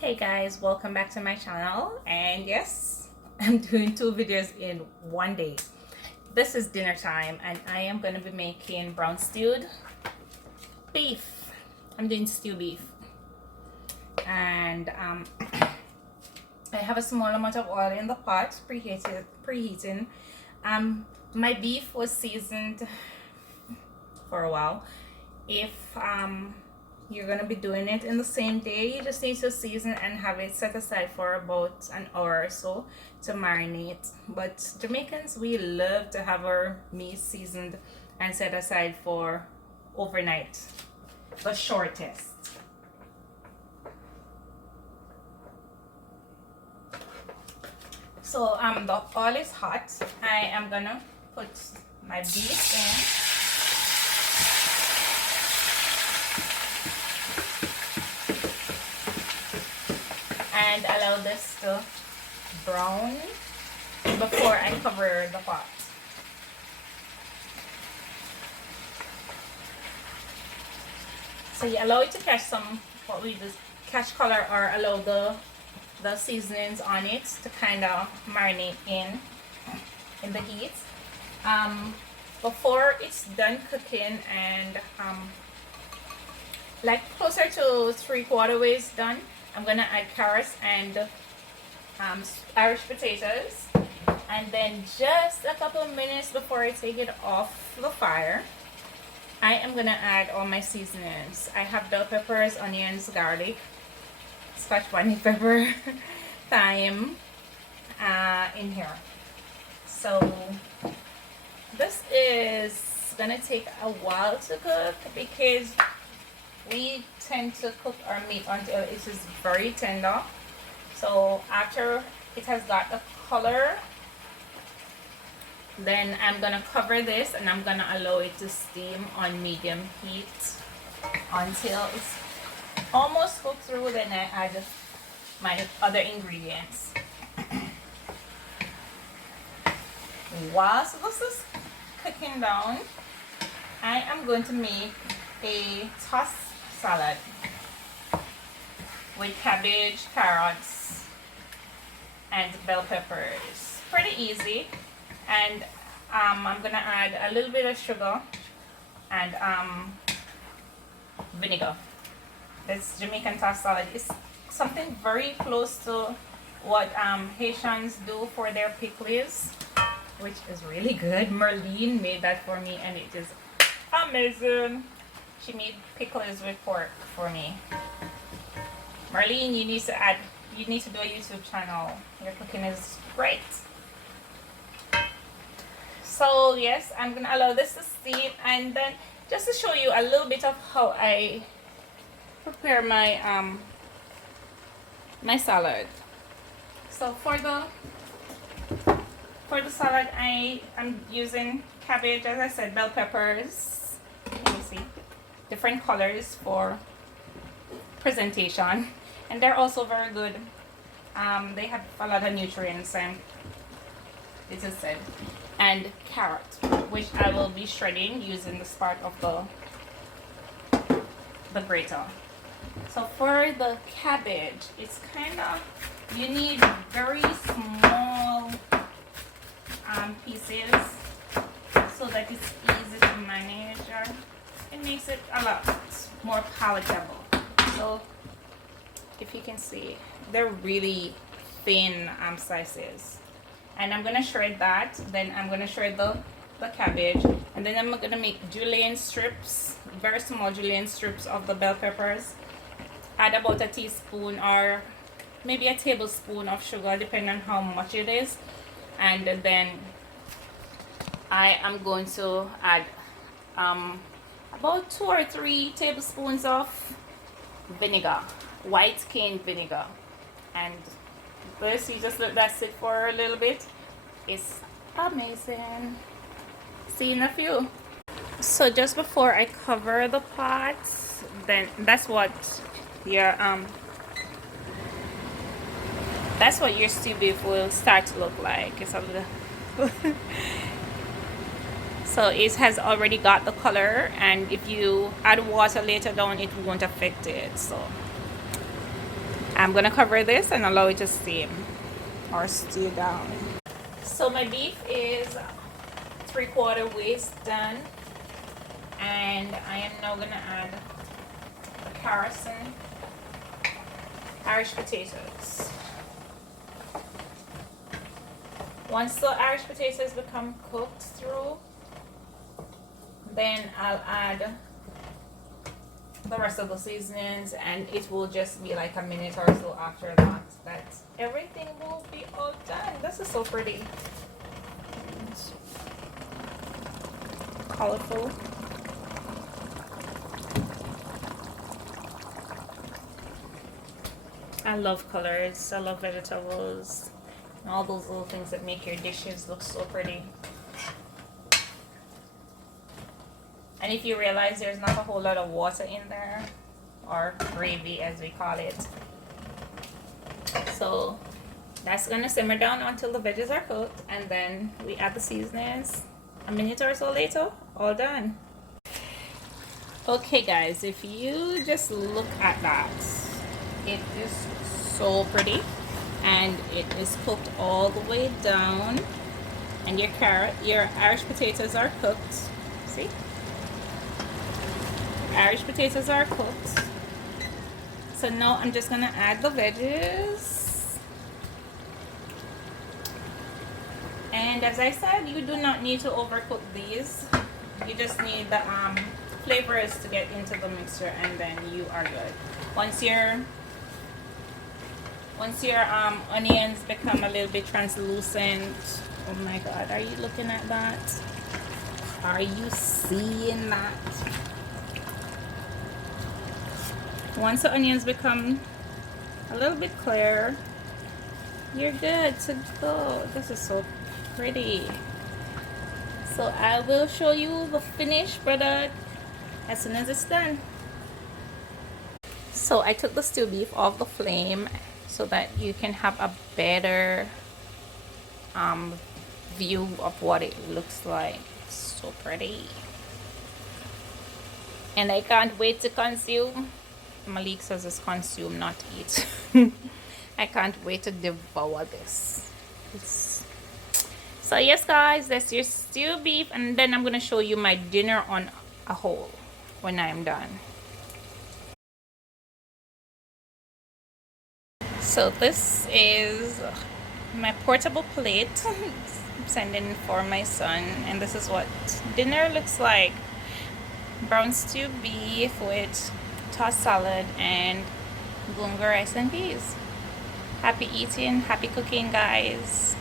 Hey guys, welcome back to my channel. And yes, I'm doing two videos in one day. This is dinner time and I am going to be making brown stewed beef. I'm doing stew beef. And I have a small amount of oil in the pot, preheating. My beef was seasoned for a while. If you're gonna be doing it in the same day, you just need to season and have it set aside for about an hour or so to marinate. But Jamaicans, we love to have our meat seasoned and set aside for overnight, the shortest. So the oil is hot. I am gonna put my beef in. And allow this to brown before I cover the pot. So you allow it to catch some, what we do, catch color, or allow the seasonings on it to kind of marinate in the heat. Before it's done cooking and like closer to 3/4 ways done, I'm gonna add carrots and Irish potatoes, and then just a couple of minutes before I take it off the fire, I am gonna add all my seasonings. I have bell peppers, onions, garlic, scotch bonnet pepper, thyme in here. So this is gonna take a while to cook because we tend to cook our meat until it is very tender. So after it has got the color, then I'm gonna cover this and I'm gonna allow it to steam on medium heat until it's almost cooked through. Then I add my other ingredients. Whilst this is cooking down, I am going to make a tossed salad with cabbage, carrots, and bell peppers. Pretty easy. And I'm gonna add a little bit of sugar and vinegar. This Jamaican tossed salad is something very close to what Haitians do for their pickles, which is really good. Merlene made that for me and it is amazing. She made pickles with pork for me. Marlene, you need to do a YouTube channel. Your cooking is great. So yes, I'm gonna allow this to steam, and then just to show you a little bit of how I prepare my my salad. So for the salad, I am using cabbage, as I said, bell peppers. Let me see, different colors for presentation, and they're also very good. They have a lot of nutrients, and it is said. And carrot, which I will be shredding using this part of the grater. So for the cabbage, it's kind of, you need very small pieces so that it's easy to manage. It makes it a lot more palatable. So if you can see, they're really thin slices. And I'm gonna shred that. Then I'm gonna shred the cabbage, and then I'm gonna make julienne strips, very small julienne strips of the bell peppers. Add about a teaspoon or maybe a tablespoon of sugar, depending on how much it is. And then I am going to add about 2 or 3 tablespoons of vinegar, white cane vinegar. And this, you just let that sit for a little bit. It's amazing. See you in a few. So just before I cover the pot, then that's what your stew beef will start to look like. It's a little so it has already got the color, and if you add water later down, it won't affect it. So I'm gonna cover this and allow it to steam or stew down. So my beef is 3/4 ways done, and I am now gonna add the carrots and Irish potatoes. Once the Irish potatoes become cooked through, then I'll add the rest of the seasonings, and it will just be like a minute or so after that everything will be all done. This is so pretty. It's colorful. I love colors. I love vegetables. All those little things that make your dishes look so pretty. And if you realize there's not a whole lot of water in there, or gravy as we call it, so that's gonna simmer down until the veggies are cooked, and then we add the seasonings. A minute or so later, all done. Okay guys, if you just look at that, it is so pretty, and it is cooked all the way down, and your Irish potatoes are cooked. See? Irish potatoes are cooked. So now I'm just gonna add the veggies. And as I said, you do not need to overcook these. You just need the flavors to get into the mixture, and then you are good. Once your onions become a little bit translucent, oh my god, are you looking at that? Are you seeing that? Once the onions become a little bit clear, you're good to go. This is so pretty. So I will show you the finished product as soon as it's done. So I took the stew beef off the flame so that you can have a better view of what it looks like. So pretty. And I can't wait to consume. Malik says it's consume, not eat. I can't wait to devour this. So yes guys, that's your stew beef, and then I'm gonna show you my dinner on a whole when I'm done. So this is my portable plate I'm sending for my son, and this is what dinner looks like. Brown stew beef with tossed salad and bulgur rice and peas. Happy eating, happy cooking guys.